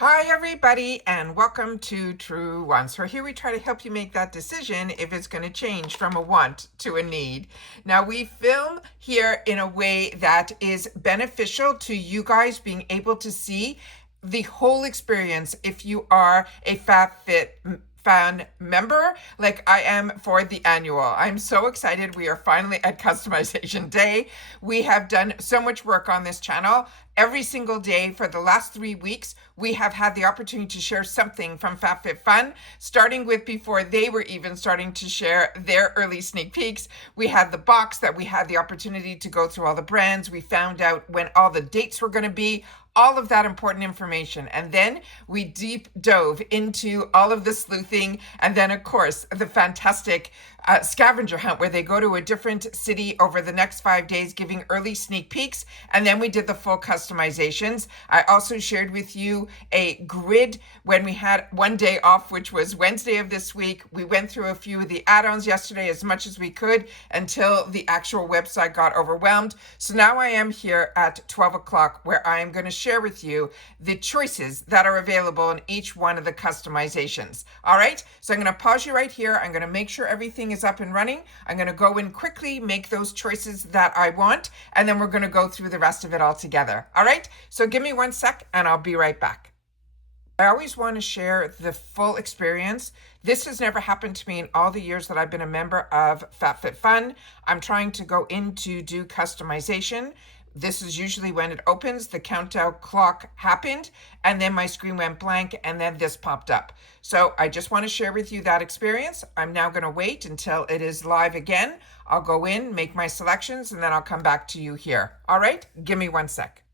Hi everybody and welcome to TrueWants, where here we try to help you make that decision if it's going to change from a want to a need. Now we film here in a way that is beneficial to you guys being able to see the whole experience if you are a FabFitFun member like I am for the annual. I'm so excited. We are finally at customization day. We have done so much work on this channel. Every single day for the last 3 weeks, we have had the opportunity to share something from FabFitFun, starting with before they were even starting to share their early sneak peeks. We had the box that we had the opportunity to go through all the brands. We found out when all the dates were going to be, all of that important information. And then we deep dove into all of the sleuthing. And then, of course, the fantastic scavenger hunt where they go to a different city over the next 5 days, giving early sneak peeks. And then we did the full customizations. I also shared with you a grid when we had one day off, which was Wednesday of this week. We went through a few of the add-ons yesterday as much as we could until the actual website got overwhelmed. So now I am here at 12 o'clock where I am going to share with you the choices that are available in each one of the customizations. All right, so I'm going to pause you right here. I'm going to make sure everything is up and running. I'm going to go in quickly, make those choices that I want, and then we're going to go through the rest of it all together. All right, so give me 1 sec and I'll be right back. I always want to share the full experience. This has never happened to me in all the years that I've been a member of FabFitFun. I'm trying to go in to do customization. This is usually when it opens, the countdown clock happened, and then my screen went blank, and then this popped up. So I just want to share with you that experience. I'm now going to wait until it is live again. I'll go in, make my selections, and then I'll come back to you here. All right, give me 1 sec.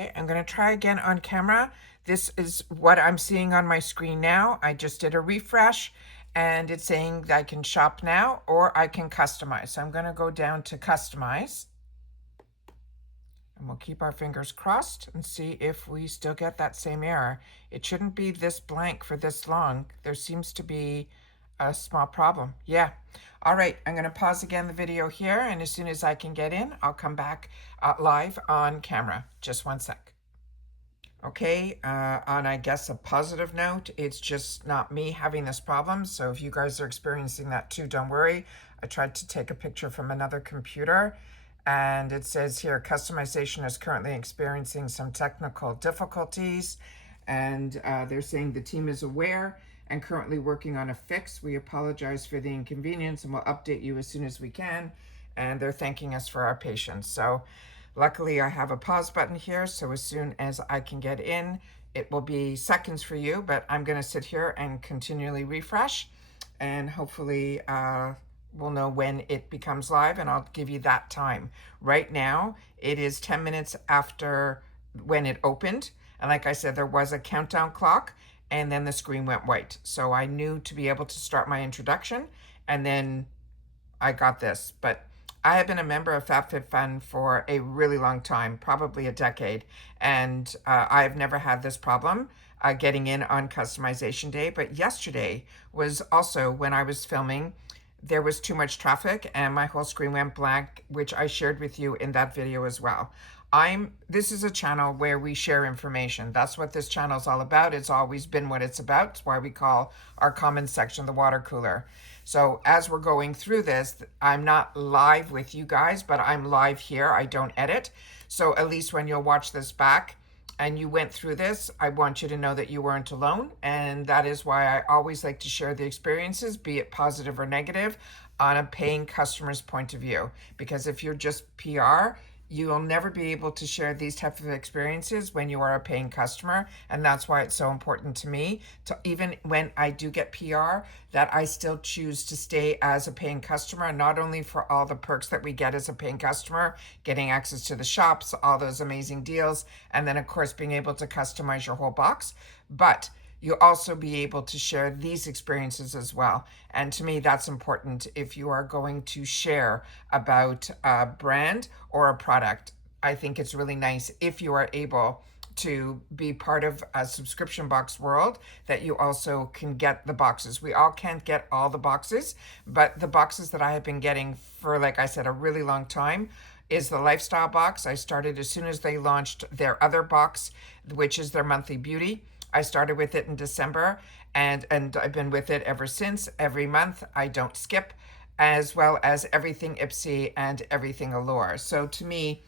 Okay, I'm going to try again on camera. This is what I'm seeing on my screen now. I just did a refresh and it's saying that I can shop now or I can customize. So I'm going to go down to customize and we'll keep our fingers crossed and see if we still get that same error. It shouldn't be this blank for this long. There seems to be a small problem. Yeah. All right. I'm going to pause again the video here. And as soon as I can get in, I'll come back live on camera. Just 1 sec. Okay, on I guess a positive note, it's just not me having this problem. So if you guys are experiencing that too, don't worry. I tried to take a picture from another computer and it says here, customization is currently experiencing some technical difficulties. And they're saying the team is aware and currently working on a fix. We apologize for the inconvenience and we'll update you as soon as we can. And they're thanking us for our patience. So luckily, I have a pause button here, so as soon as I can get in, it will be seconds for you, but I'm going to sit here and continually refresh, and hopefully we'll know when it becomes live, and I'll give you that time. Right now, it is 10 minutes after when it opened, and like I said, there was a countdown clock, and then the screen went white. So I knew to be able to start my introduction, and then I got this, but I have been a member of FabFitFun for a really long time, probably a decade, and I've never had this problem getting in on customization day. But yesterday was also when I was filming, there was too much traffic and my whole screen went blank, which I shared with you in that video as well. This is a channel where we share information. That's what this channel is all about. It's always been what it's about. It's why we call our comment section the water cooler. So as we're going through this, I'm not live with you guys, but I'm live here. I don't edit. So at least when you'll watch this back and you went through this, I want you to know that you weren't alone. And that is why I always like to share the experiences, be it positive or negative, on a paying customer's point of view. Because if you're just PR, you will never be able to share these types of experiences when you are a paying customer. And that's why it's so important to me to, even when I do get PR, that I still choose to stay as a paying customer, not only for all the perks that we get as a paying customer, getting access to the shops, all those amazing deals, and then of course being able to customize your whole box, but you'll also be able to share these experiences as well. And to me, that's important if you are going to share about a brand or a product. I think it's really nice if you are able to be part of a subscription box world, that you also can get the boxes. We all can't get all the boxes, but the boxes that I have been getting for, like I said, a really long time is the lifestyle box. I started as soon as they launched their other box, which is their monthly beauty. I started with it in December, and I've been with it ever since. Every month, I don't skip, as well as everything IPSY and everything Allure. So to me,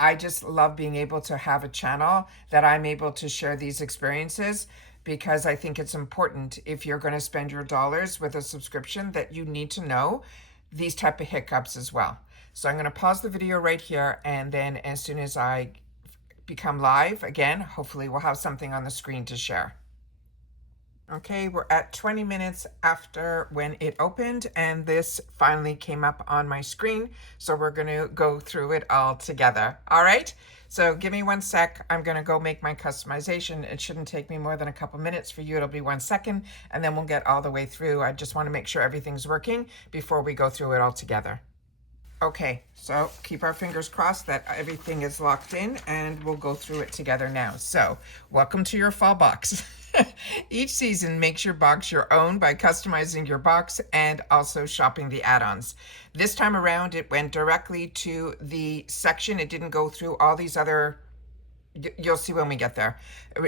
I just love being able to have a channel that I'm able to share these experiences, because I think it's important, if you're going to spend your dollars with a subscription, that you need to know these type of hiccups as well. So I'm going to pause the video right here, and then as soon as I become live again, hopefully we'll have something on the screen to share. Okay, we're at 20 minutes after when it opened, and this finally came up on my screen. So we're going to go through it all together. All right, so give me 1 sec. I'm going to go make my customization. It shouldn't take me more than a couple minutes. For you, it'll be 1 second, and then we'll get all the way through. I just want to make sure everything's working before we go through it all together. Okay, so keep our fingers crossed that everything is locked in, and we'll go through it together now. So welcome to your fall box. Each season makes your box your own by customizing your box and also shopping the add-ons. This time around, it went directly to the section. It didn't go through all these other, you'll see when we get there.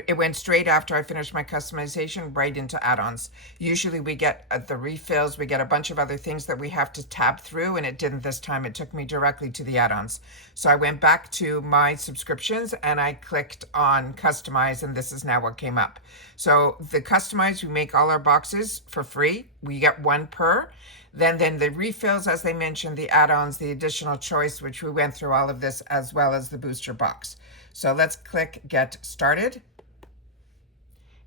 It went straight after I finished my customization right into add-ons. Usually we get the refills, we get a bunch of other things that we have to tab through, and it didn't this time. It took me directly to the add-ons. So I went back to my subscriptions and I clicked on customize, and this is now what came up. So the customize, we make all our boxes for free. We get 1 per. Then the refills, as they mentioned, the add-ons, the additional choice, which we went through all of this, as well as the booster box. So let's click get started.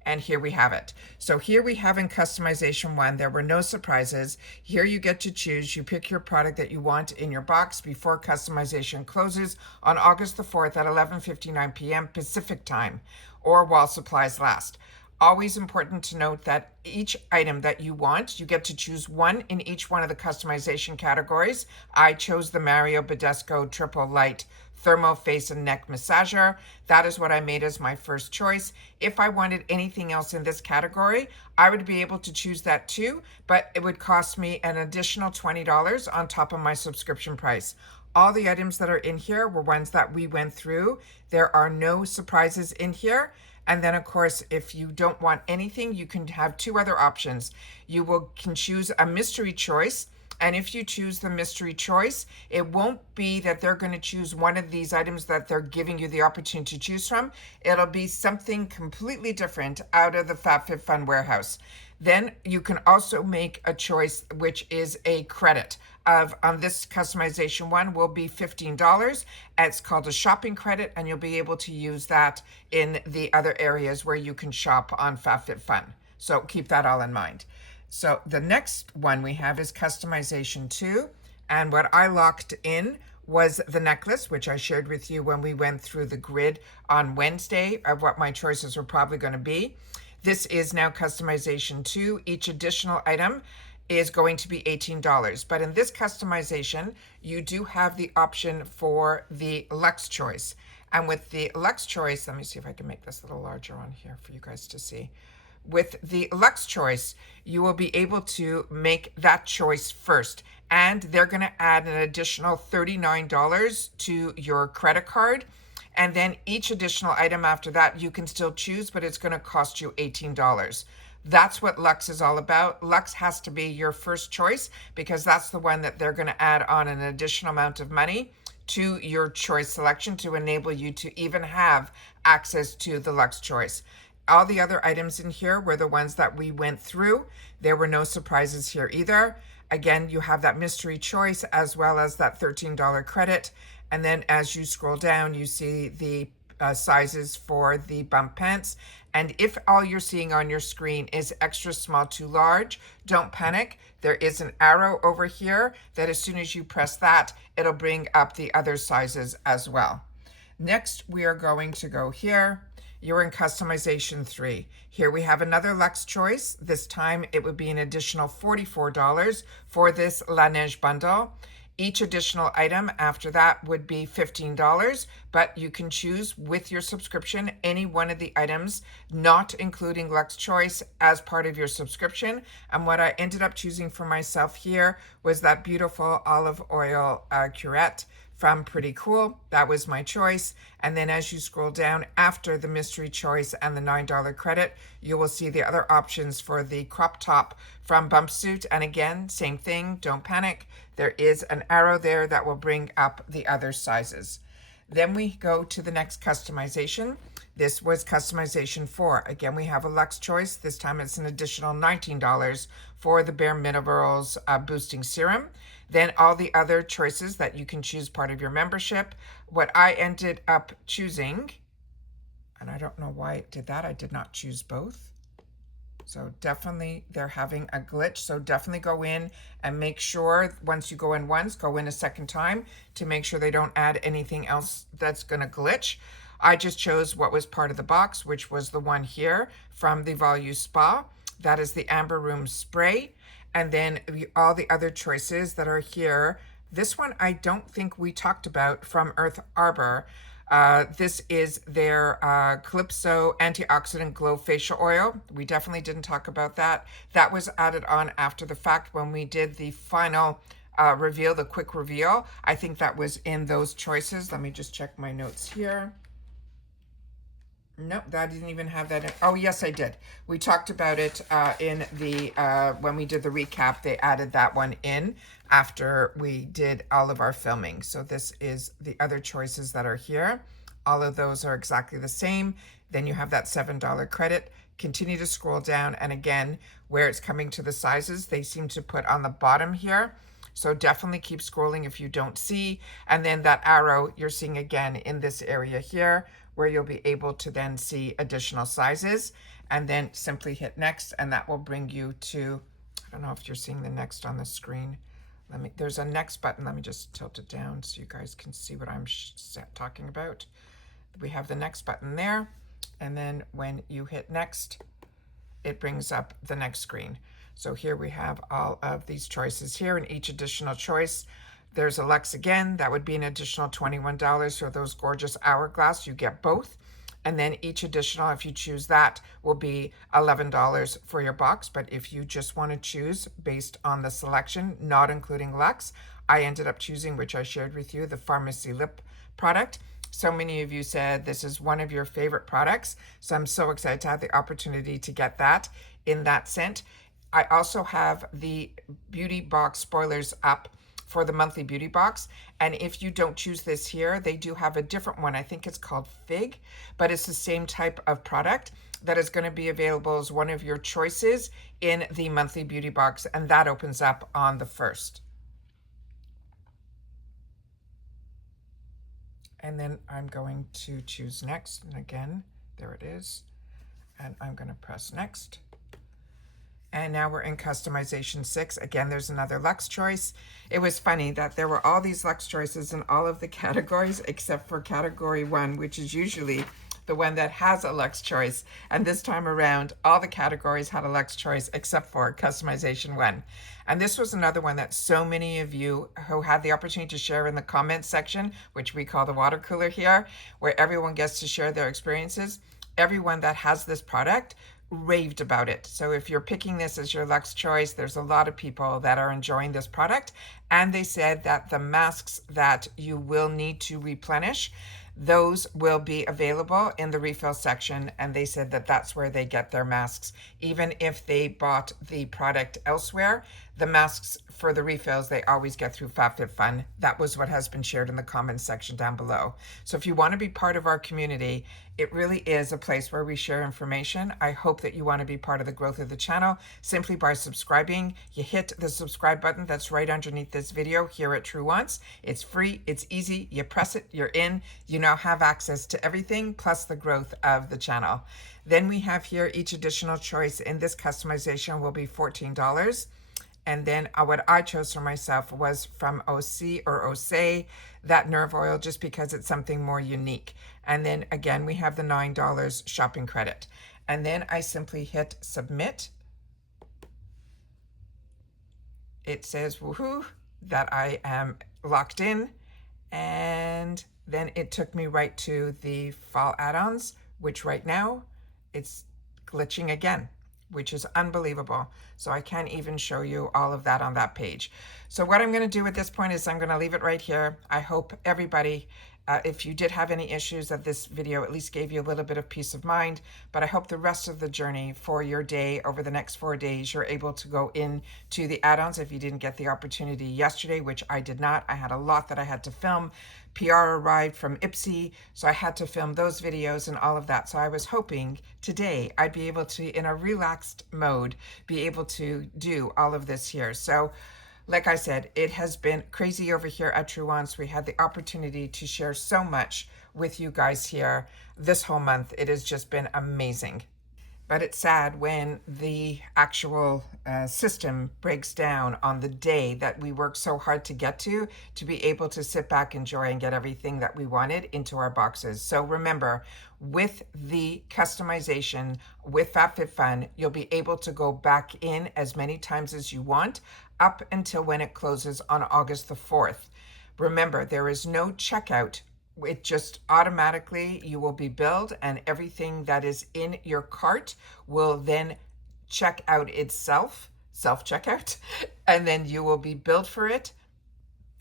And here we have it. So here we have in customization 1, there were no surprises. Here you get to choose. You pick your product that you want in your box before customization closes on August the 4th at 11:59 p.m. Pacific time, or while supplies last. Always important to note that each item that you want, you get to choose 1 in each one of the customization categories. I chose the Mario Badescu Triple Light Thermal Face and Neck Massager. That is what I made as my first choice. If I wanted anything else in this category, I would be able to choose that too, but it would cost me an additional $20 on top of my subscription price. All the items that are in here were ones that we went through. There are no surprises in here. And then, of course, if you don't want anything, you can have 2 other options. You can choose a mystery choice. And if you choose the mystery choice, it won't be that they're going to choose one of these items that they're giving you the opportunity to choose from. It'll be something completely different out of the FabFitFun warehouse. Then you can also make a choice, which is a credit of, on this customization 1 will be $15. It's called a shopping credit, and you'll be able to use that in the other areas where you can shop on FabFitFun. So keep that all in mind. So the next one we have is customization 2. And what I locked in was the necklace, which I shared with you when we went through the grid on Wednesday of what my choices were probably going to be. This is now customization 2. Each additional item is going to be $18. But in this customization, you do have the option for the Luxe choice. And with the Luxe choice, let me see if I can make this a little larger on here for you guys to see. With the Luxe choice, you will be able to make that choice first. And they're going to add an additional $39 to your credit card. And then each additional item after that, you can still choose, but it's going to cost you $18. That's what Luxe is all about. Luxe has to be your first choice because that's the one that they're going to add on an additional amount of money to your choice selection to enable you to even have access to the Luxe choice. All the other items in here were the ones that we went through. There were no surprises here either. Again, you have that mystery choice as well as that $13 credit. And then as you scroll down, you see the sizes for the bump pants. And if all you're seeing on your screen is extra small to large, don't panic. There is an arrow over here that as soon as you press that, it'll bring up the other sizes as well. Next, we are going to go here. You're in customization 3. Here we have another Luxe choice. This time it would be an additional $44 for this La Neige bundle. Each additional item after that would be $15, but you can choose with your subscription any one of the items, not including Luxe choice, as part of your subscription. And what I ended up choosing for myself here was that beautiful olive oil curette from Pretty Cool. That was my choice. And then as you scroll down after the mystery choice and the $9 credit, you will see the other options for the crop top from Bumpsuit. And again, same thing, don't panic. There is an arrow there that will bring up the other sizes. Then we go to the next customization. This was customization 4. Again, we have a luxe choice. This time it's an additional $19 for the Bare Minerals boosting serum. Then all the other choices that you can choose part of your membership. What I ended up choosing, and I don't know why it did that. I did not choose both. So definitely they're having a glitch. So definitely go in and make sure once you go in once, go in a second time to make sure they don't add anything else that's going to glitch. I just chose what was part of the box, which was the one here from the Volume Spa. That is the Amber Room Spray. And then all the other choices that are here. This one I don't think we talked about from Earth Arbor. This is their Calypso Antioxidant Glow Facial Oil. We definitely didn't talk about that. That was added on after the fact when we did the final reveal, the quick reveal. I think that was in those choices. Let me just check my notes here. Nope, that didn't even have that in. Oh, yes, I did. We talked about it in the, when we did the recap, they added that one in after we did all of our filming. So this is the other choices that are here. All of those are exactly the same. Then you have that $7 credit. Continue to scroll down. And again, where it's coming to the sizes, they seem to put on the bottom here. So definitely keep scrolling if you don't see. And then that arrow you're seeing again in this area here, where you'll be able to then see additional sizes, and then simply hit next, and that will bring you to, I don't know if you're seeing the next on the screen. There's a next button. Let me just tilt it down so you guys can see what I'm talking about. We have the next button there, and then when you hit next, it brings up the next screen. So here we have all of these choices here, and each additional choice. There's a luxe again, that would be an additional $21 for those gorgeous hourglass. You get both. And then each additional, if you choose that, will be $11 for your box. But if you just want to choose based on the selection, not including luxe, I ended up choosing, which I shared with you, the Pharmacy Lip product. So many of you said this is one of your favorite products. So I'm so excited to have the opportunity to get that in that scent. I also have the Beauty Box Spoilers up for the monthly beauty box. And if you don't choose this here, they do have a different one. I think it's called Fig, but it's the same type of product that is going to be available as one of your choices in the monthly beauty box. And that opens up on the 1st. And then I'm going to choose next. And again, there it is. And I'm going to press next. And now we're in customization 6. Again, there's another luxe choice. It was funny that there were all these luxe choices in all of the categories except for category 1, which is usually the one that has a luxe choice. And this time around, all the categories had a luxe choice except for customization 1. And this was another one that so many of you who had the opportunity to share in the comments section, which we call the water cooler here, where everyone gets to share their experiences. Everyone that has this product raved about it. So if you're picking this as your luxe choice, there's a lot of people that are enjoying this product. And they said that the masks that you will need to replenish, those will be available in the refill section. And they said that that's where they get their masks. Even if they bought the product elsewhere, the masks for the refills, they always get through FabFitFun. That was what has been shared in the comments section down below. So if you want to be part of our community, it really is a place where we share information. I hope that you want to be part of the growth of the channel simply by subscribing. You hit the subscribe button that's right underneath this video here at TrueWants. It's free, it's easy, you press it, you're in. You now have access to everything plus the growth of the channel. Then we have here each additional choice in this customization will be $14. And then what I chose for myself was from OC or Osei, that nerve oil, just because it's something more unique. And then again, we have the $9 shopping credit. And then I simply hit submit. It says, woohoo, that I am locked in. And then it took me right to the fall add-ons, which right now it's glitching again. which is unbelievable. So I can't even show you all of that on that page. So what I'm going to do at this point is I'm going to leave it right here. I hope everybody, if you did have any issues, that this video at least gave you a little bit of peace of mind. But I hope the rest of the journey for your day over the next 4 days, you're able to go into the add-ons if you didn't get the opportunity yesterday, which I did not. I had a lot that I had to film. PR arrived from IPSY, so I had to film those videos and all of that. So I was hoping today I'd be able to, in a relaxed mode, be able to do all of this here. So like I said, it has been crazy over here at TrueWants. We had the opportunity to share so much with you guys here this whole month. It has just been amazing. But it's sad when the actual system breaks down on the day that we worked so hard to get to be able to sit back, enjoy, and get everything that we wanted into our boxes. So remember, with the customization with FabFitFun, you'll be able to go back in as many times as you want up until when it closes on August the 4th. Remember, there is no checkout. It just automatically, you will be billed, and everything that is in your cart will then check out itself, self-checkout, and then you will be billed for it.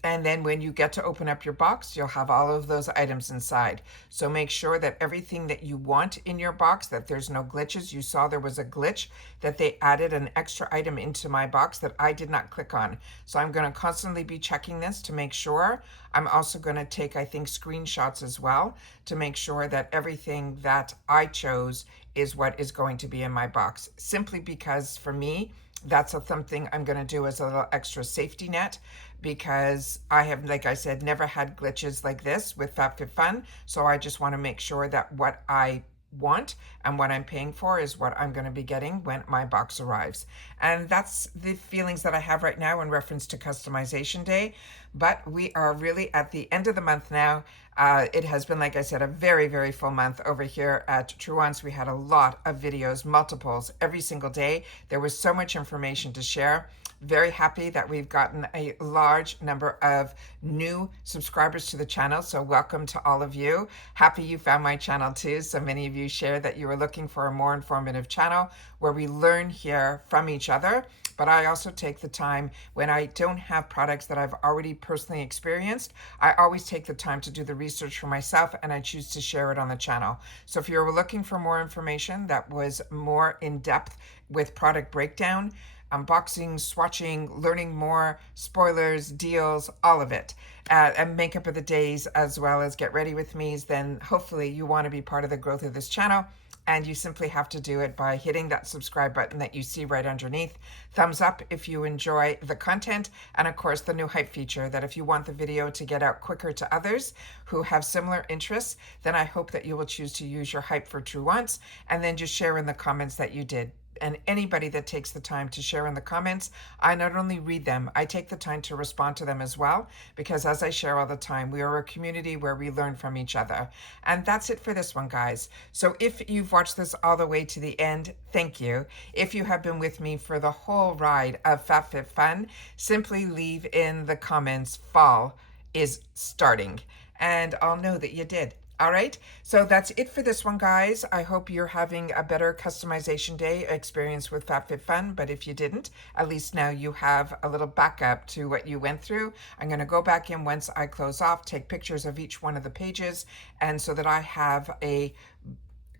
And then when you get to open up your box, you'll have all of those items inside. So make sure that everything that you want in your box, that there's no glitches. You saw there was a glitch that they added an extra item into my box that I did not click on. So I'm going to constantly be checking this to make sure. I'm also going to take, I think, screenshots as well to make sure that everything that I chose is what is going to be in my box. Simply because for me, that's something I'm going to do as a little extra safety net, because I have, like I said, never had glitches like this with FabFitFun. So I just want to make sure that what I want and what I'm paying for is what I'm going to be getting when my box arrives. And that's the feelings that I have right now in reference to customization day. But we are really at the end of the month now. It has been, like I said, a very, very full month over here at TrueWants. We had a lot of videos, multiples every single day. There was so much information to share. Very happy that we've gotten a large number of new subscribers to the channel. So welcome to all of you. Happy you found my channel too. So many of you shared that you were looking for a more informative channel where we learn here from each other. But I also take the time when I don't have products that I've already personally experienced. I always take the time to do the research for myself, and I choose to share it on the channel. So if you're looking for more information that was more in depth with product breakdown, unboxing, swatching, learning more, spoilers, deals, all of it, and makeup of the days, as well as get ready with me's, then hopefully you want to be part of the growth of this channel. And you simply have to do it by hitting that subscribe button that you see right underneath. Thumbs up if you enjoy the content. And of course, the new hype feature that if you want the video to get out quicker to others who have similar interests, then I hope that you will choose to use your hype for TrueWants and then just share in the comments that you did. And anybody that takes the time to share in the comments, I not only read them, I take the time to respond to them as well, because as I share all the time, we are a community where we learn from each other. And that's it for this one, guys. So if you've watched this all the way to the end, thank you. If you have been with me for the whole ride of FabFitFun, simply leave in the comments, fall is starting, and I'll know that you did. All right, so that's it for this one, guys. I hope you're having a better customization day experience with FabFitFun, but if you didn't, at least now you have a little backup to what you went through. I'm going to go back in once I close off, take pictures of each one of the pages, and so that I have a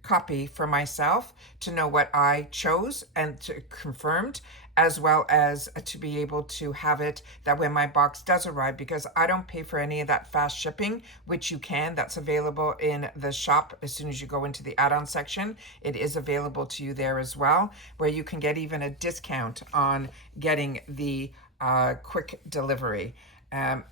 copy for myself to know what I chose and confirmed, as well as to be able to have it that when my box does arrive, because I don't pay for any of that fast shipping, which you can. That's available in the shop as soon as you go into the add-on section. It is available to you there as well, where you can get even a discount on getting the quick delivery.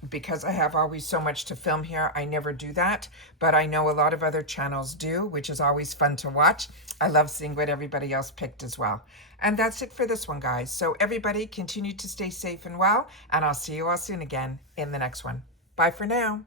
Because I have always so much to film here, I never do that, but I know a lot of other channels do, which is always fun to watch. I love seeing what everybody else picked as well. And that's it for this one, guys. So everybody continue to stay safe and well, and I'll see you all soon again in the next one. Bye for now.